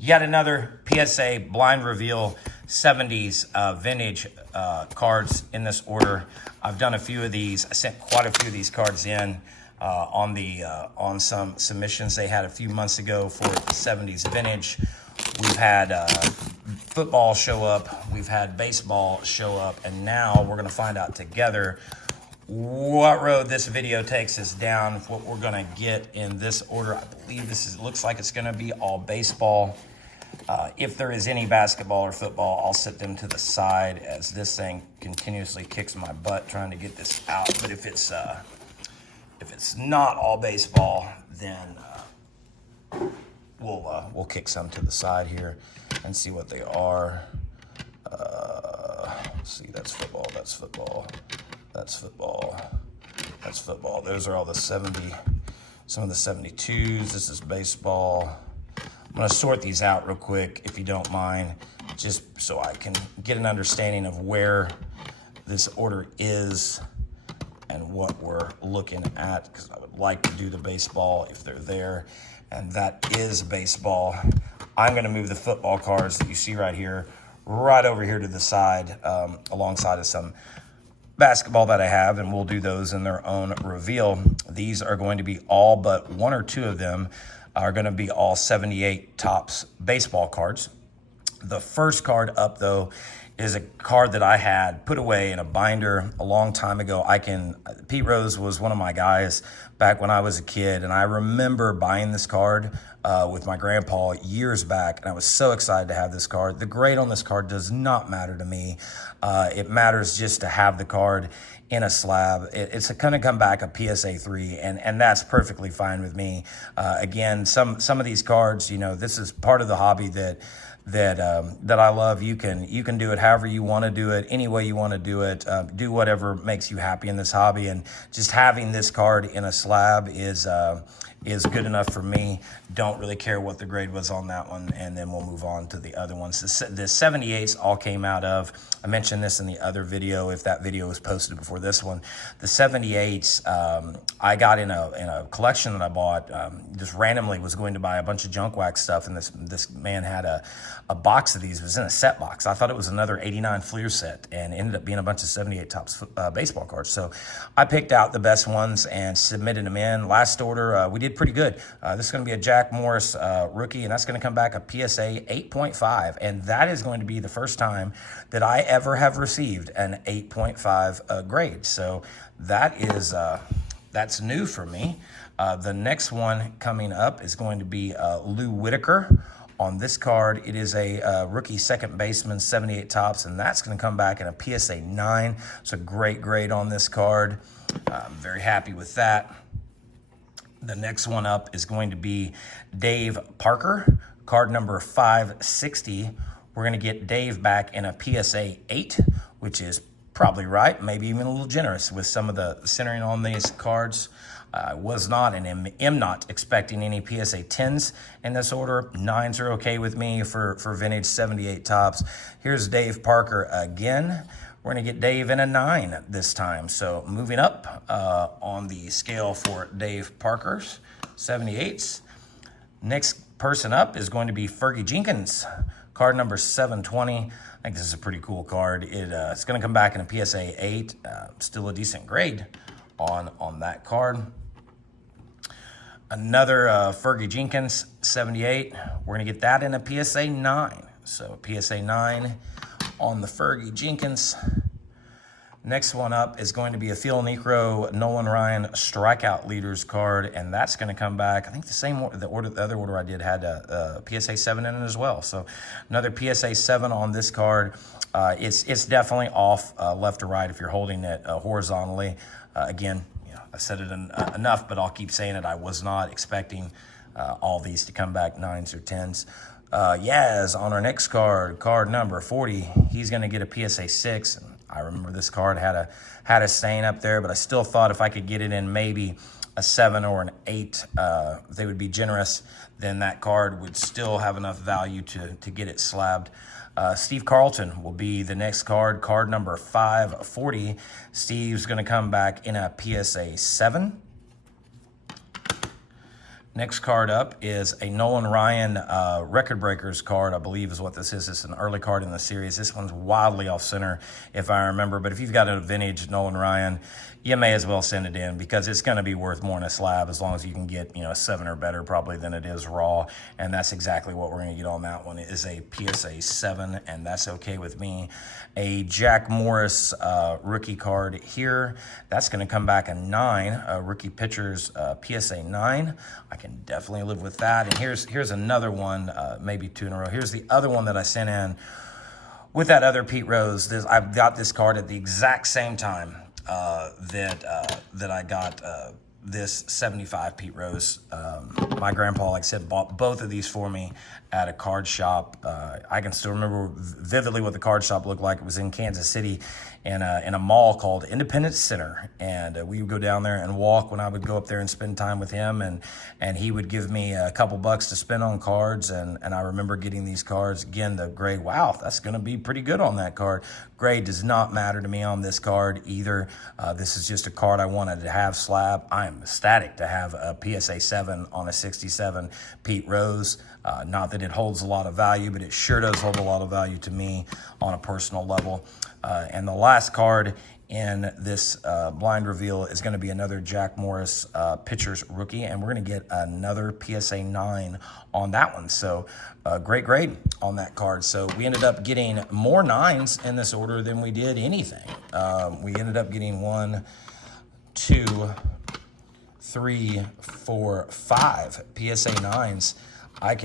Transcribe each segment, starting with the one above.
Yet another PSA blind reveal 70s vintage cards in this order. I've done a few of these. I sent quite a few of these cards in on some submissions they had a few months ago for 70s vintage. We've had football show up, we've had baseball show up, and now we're gonna find out together what road this video takes us down, what we're gonna get in this order. I believe looks like it's gonna be all baseball. If there is any basketball or football, I'll set them to the side as this thing continuously kicks my butt trying to get this out. But if it's not all baseball, then we'll kick some to the side here and see what they are. Let's see, that's football, that's football, that's football, that's football. Those are all the some of the 72s. This is baseball. I'm gonna sort these out real quick, if you don't mind, just so I can get an understanding of where this order is and what we're looking at, because I would like to do the baseball if they're there, and that is baseball. I'm gonna move the football cards that you see right here, right over here to the side, alongside of some basketball that I have, and we'll do those in their own reveal. These are going to be all but one or two of them are going to be all 78 Topps baseball cards. The first card up, though, is a card that I had put away in a binder a long time ago. Pete Rose was one of my guys back when I was a kid, and I remember buying this card with my grandpa years back, and I was so excited to have this card. The grade on this card does not matter to me. It matters just to have the card in a slab. It's going to come back a PSA 3, and that's perfectly fine with me. Again, some of these cards, you know, this is part of the hobby that I love. You can do it however you want to do it, any way you want to do it. Do whatever makes you happy in this hobby, and just having this card in a slab is good enough for me. Don't really care what the grade was on that one, and then we'll move on to the other ones. The 78s all came out of, I mentioned this in the other video, if that video was posted before this one. The 78s I got in a collection that I bought, just randomly was going to buy a bunch of junk wax stuff, and this man had a box of these. It was in a set box. I thought it was another 89 Fleer set, and ended up being a bunch of 78 Topps baseball cards. So I picked out the best ones and submitted them in. Last order, we did pretty good. This is going to be a Jack Morris rookie, and that's going to come back a PSA 8.5, and that is going to be the first time that I ever have received an 8.5 grade. So that's new for me. The next one coming up is going to be Lou Whitaker. On this card, it is a rookie second baseman, 78 Topps, and that's going to come back in a PSA 9. It's a great grade on this card. I'm very happy with that. The next one up is going to be Dave Parker, card number 560. We're going to get Dave back in a PSA 8, which is probably right, maybe even a little generous with some of the centering on these cards. I was not and am not expecting any PSA 10s in this order. 9s are okay with me for vintage 78 Topps. Here's Dave Parker again. We're going to get Dave in a 9 this time. So moving up on the scale for Dave Parker's 78s. Next person up is going to be Fergie Jenkins, card number 720. I think this is a pretty cool card. It's going to come back in a PSA 8. Still a decent grade on that card. Another Fergie Jenkins 78. We're going to get that in a PSA 9. So PSA 9 on the Fergie Jenkins. Next one up is going to be a Phil Niekro Nolan Ryan strikeout leaders card, and that's going to come back. I think the other order I did had a PSA 7 in it as well. So another PSA 7 on this card. It's definitely off left to right if you're holding it horizontally. Again, I've said it enough, but I'll keep saying it. I was not expecting all these to come back 9s or 10s. Yaz on our next card number 40, he's going to get a PSA 6. And I remember this card had a stain up there, but I still thought if I could get it in maybe a 7 or an 8, they would be generous. Then that card would still have enough value to get it slabbed. Steve Carlton will be the next card number 540. Steve's going to come back in a PSA 7. Next card up is a Nolan Ryan Record Breakers card, I believe is what this is. It's an early card in the series. This one's wildly off center, if I remember. But if you've got a vintage Nolan Ryan, you may as well send it in because it's going to be worth more in a slab as long as you can get, a 7 or better probably than it is raw. And that's exactly what we're going to get on that one. It is a PSA 7, and that's okay with me. A Jack Morris rookie card here. That's going to come back a 9, rookie pitchers PSA 9. I can definitely live with that. And here's another one, maybe 2 in a row. Here's the other one that I sent in with that other Pete Rose. I've got this card at the exact same time that I got this 75 Pete Rose. My grandpa, like I said, bought both of these for me at a card shop. I can still remember vividly what the card shop looked like. It was in Kansas City in a mall called Independence Center. And we would go down there and walk when I would go up there and spend time with him. And he would give me a couple bucks to spend on cards. And I remember getting these cards. Again, the grade, wow, that's going to be pretty good on that card. Grade does not matter to me on this card either. This is just a card I wanted to have slab. I am ecstatic to have a PSA 7 on a 67 Pete Rose. Not that it holds a lot of value, but it sure does hold a lot of value to me on a personal level. And the last card in this blind reveal is going to be another Jack Morris pitchers rookie, and we're going to get another PSA 9 on that one. So great grade on that card. So we ended up getting more 9s in this order than we did anything. We ended up getting 1, 2, 3, 4, 5 PSA 9s. 5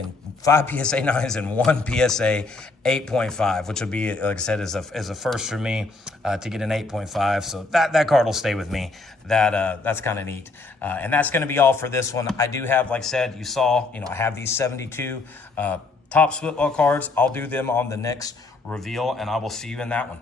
PSA 9s and 1 PSA 8.5, which will be, like I said, as a first for me to get an 8.5. So that card will stay with me. That's kind of neat. And that's going to be all for this one. I do have, like I said, you saw, I have these 72 Topps football cards. I'll do them on the next reveal, and I will see you in that one.